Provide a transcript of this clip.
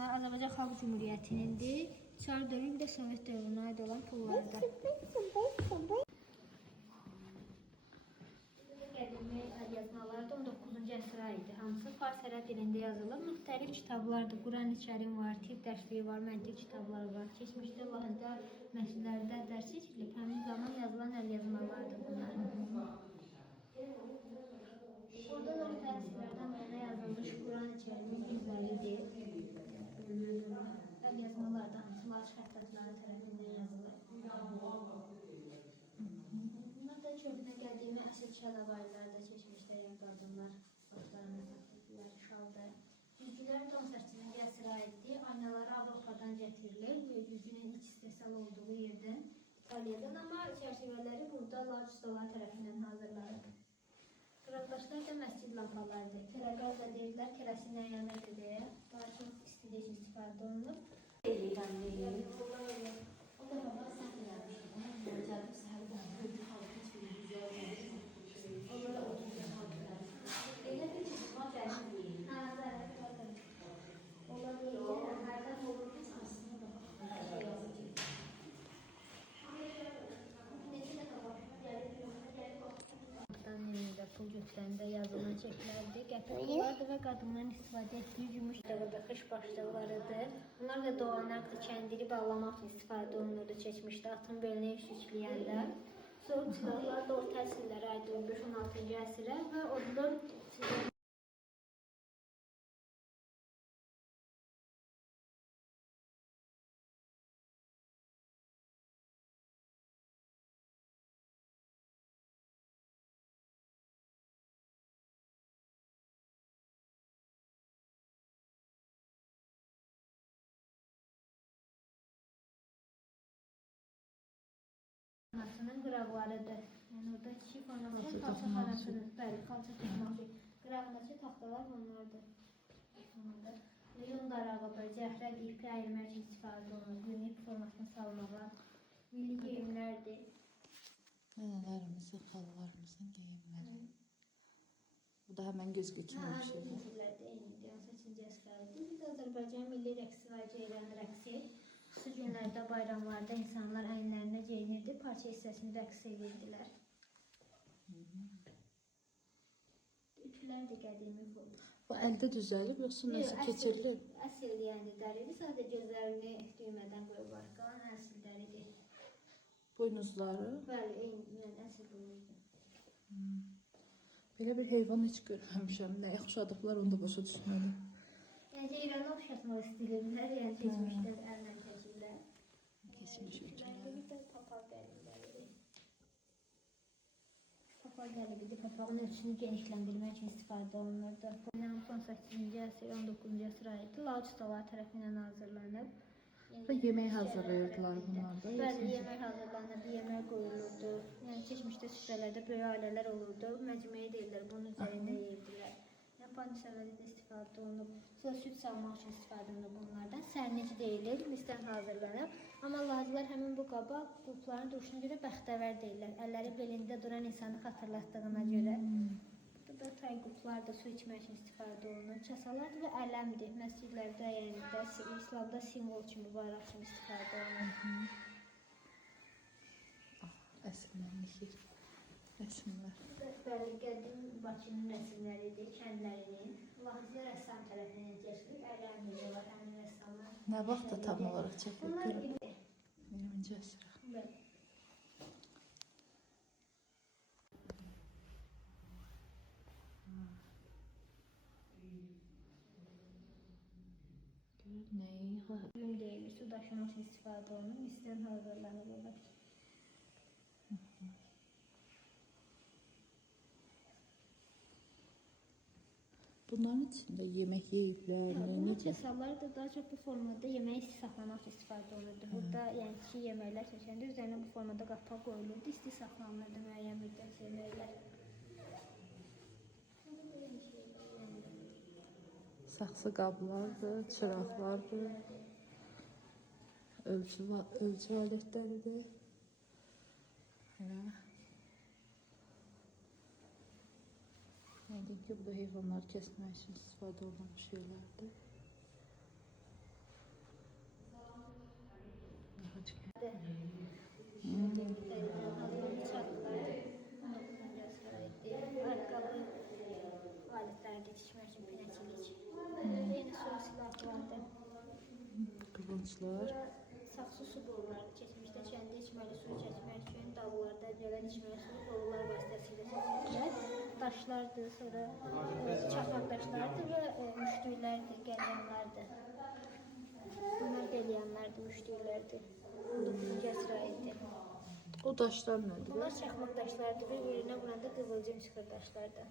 Bunlar Azərbaycan Xalq Cümhuriyyətinindir. Çar dönemi bir də Sovet dövrünə aid olan pullardır. Qədimi əlyazmalar da 19-cu əsrə aiddir. Hamısı fars ərəb dilində yazılır. Müxtəlif kitablardır. Quran-ı-Kərim var, tibb dərsliyi var, məntiq kitabları var. Keçmişdə Lahıda məscidlərdə dərs keçirilib. Həmin zaman yazılan əlyazmalardır bunlar. Burada da mütəəssirlərdən mənə yazılmış Quran-ı-Kərimin güzəlidir. Əlyazmalarda hamısı Laç xəttatları tərəfindən yazılır. Bunlar da köhnə qədimi əsr çadavaylarda keçmişdə qadınlar başlarına taxırdılar, şalda. Güzgülər də 18-ci əsrə aiddir. Aynaları Avropadan gətirilir. Güzgünün iç istehsal olduğu yerdən, İtaliyadan, amma çərçivələri burada Laç ustalar tərəfindən hazırlanır. Qıraqdaşlar da məscid lampalarıdır. Kərəqaz da deyirlər, kərəsindən yanırdı deyə. Daha çox istidə istifadə olunur. O da baba sən gəlmişdin. Gəldim səhər gəldim. Halkı çıxıyor. Onlara oturacaq halklar. Elə bir ki, buna bəşir deyil. Hə, bəli. Onlar deyirlər, hərdən olur ki, sansına da şey yazıcı. Necə də qabaqına gəlib, yoxuna gəlib baxın. Yanında pul götürəndə yazılan çeklərdir, qəpiklərdir və qadınların istifadə etdiyi gümüş dağıdır, xış başlıqlarıdır. Bunlar da doğanlar kəndiri bağlamaq üçün istifadə olunurdu keçmişdə, atın belinə yükləyəndə. Soğuk silahlar da orta əsrlərə aid olmuş 16-cı əsrə və odlu silahlar. Xanasının qıraqlarıdır. Yəni orada kiçik xanası, xalça xanasıdır. Bəli, xalça tutmaq üçün. Qırağındakı taxtalar bunlardır. Yun darağı, cəhrə, ipi əyilmək üçün istifadə olunur. Yun ip formasını salmağa. Milli geyimlərdir. Nənələrimizin, xalalarımızın geyimləri. Bu da həmən göz götürmüş bir illərdə eynidir. 18-ci əsrlərdir. Bir də Azərbaycan milli rəqsi var, Ceyran rəqsi. Xüsusi günlərdə, bayramlarda insanlar əyinlərində geyinirdi, parça hissəsini rəqs edirdilər. Ütülər də qədimi forma. Bu əldə düzəlib, yoxsa nəsə keçirilir? Əsl yəni dəridir, sadəcə gözlərini düymədən qoyurlar. Qalan əsl dəridir. Buynuzları? Bəli, eyni, əsl buynuzdur. Belə bir heyvan heç görməmişəm. Nəyə oxşadıqlar, onu da başa düşmədim. Yəni Ceyran'a oxşatmaq istəyirlər, yəni keçmişdən əllə keçirlər. Keçmiş ütülər. Bir də papaq qəlibidir. Papaq qəlibidir, papağın ölçüsünü genişləndirmək üçün istifadə olunurdu. 18-ci əsr, 19-cu əsr aiddir. Laç ustalar tərəfindən hazırlanıb. Və yemək hazırlayırdılar bunlarda. Bəli, yemək hazırlanırdı, yemək qoyulurdu. Yəni keçmişdə süfrələrdə böyük ailələr olurdu. Məcmuəyə deyirlər, bunun üzərində yeyirdilər. Panisələrində istifadə olunub, süd salmaq üçün istifadə olunub bunlardan. Sərnic deyilir, misdən hazırlanıb. Amma ladilər həmin bu qaba qulpların duruşuna görə bəxtəvər deyirlər. Əlləri belində duran insanı xatırlatdığına görə. Burada da tay qulplar da su içmək üçün istifadə olunur. Çasalardır və ələmdir. Məscidlərdə, yəni də, İslamda simvol kimi, bayraq kimi istifadə olunur. Əsrlənmişik. Rəsmlər. Bəli, qədim Bakının rəsmləridir, kəndlərinin. Lahıcı rəssam tərəfindən keçirik, əlləmdir var, həmin rəssamlar. Nə vaxtda tam olaraq çəkilib? Bunlar 20-ci əsrə. Bəli. Nəyi? Yün deyilir, su daşımaq üçün istifadə olunur, misdən hazırlanır olur. Bunların içində yemək yeyiblər, necə? Çasalar da daha çox bu formada yeməyi saxlamaq üçün istifadə olunurdu. Burada yəni ki, yeməklər çəkəndə üzərinə bu formada qapaq qoyulurdu, isti saxlanılırdı müəyyən müddət yeməklər. Saxsı qablardır, çıraqlardır, ölçü alətləridir. Nədir ki, bu da heyvanları kəsmək üçün istifadə olunmuş şeylərdir. çatlardı. Hazırlanmış çatlardı. 19-cu əsrə aiddir. Arqalı aletlər yetişmək üçün pinəçilik. Yeni su silahlardı. Qılınçlar. Saxsı su boruları keçmişdə kəndə içməli suyu çəkmək üçün dağlarda gələn içməli suyu borular vasitəsilə çəkirdilər. Daşlardı, sonra çaxmaq daşlardı və müştüklərdi, qəlyanlardı. Bunlar qəlyanlardı, müştüklərdi. 19-cu əsrə aiddir. O daşlar nədir? Bunlar çaxmaq daşlardı, bir-birinə vuranda qıvılcım çıxır daşlardan.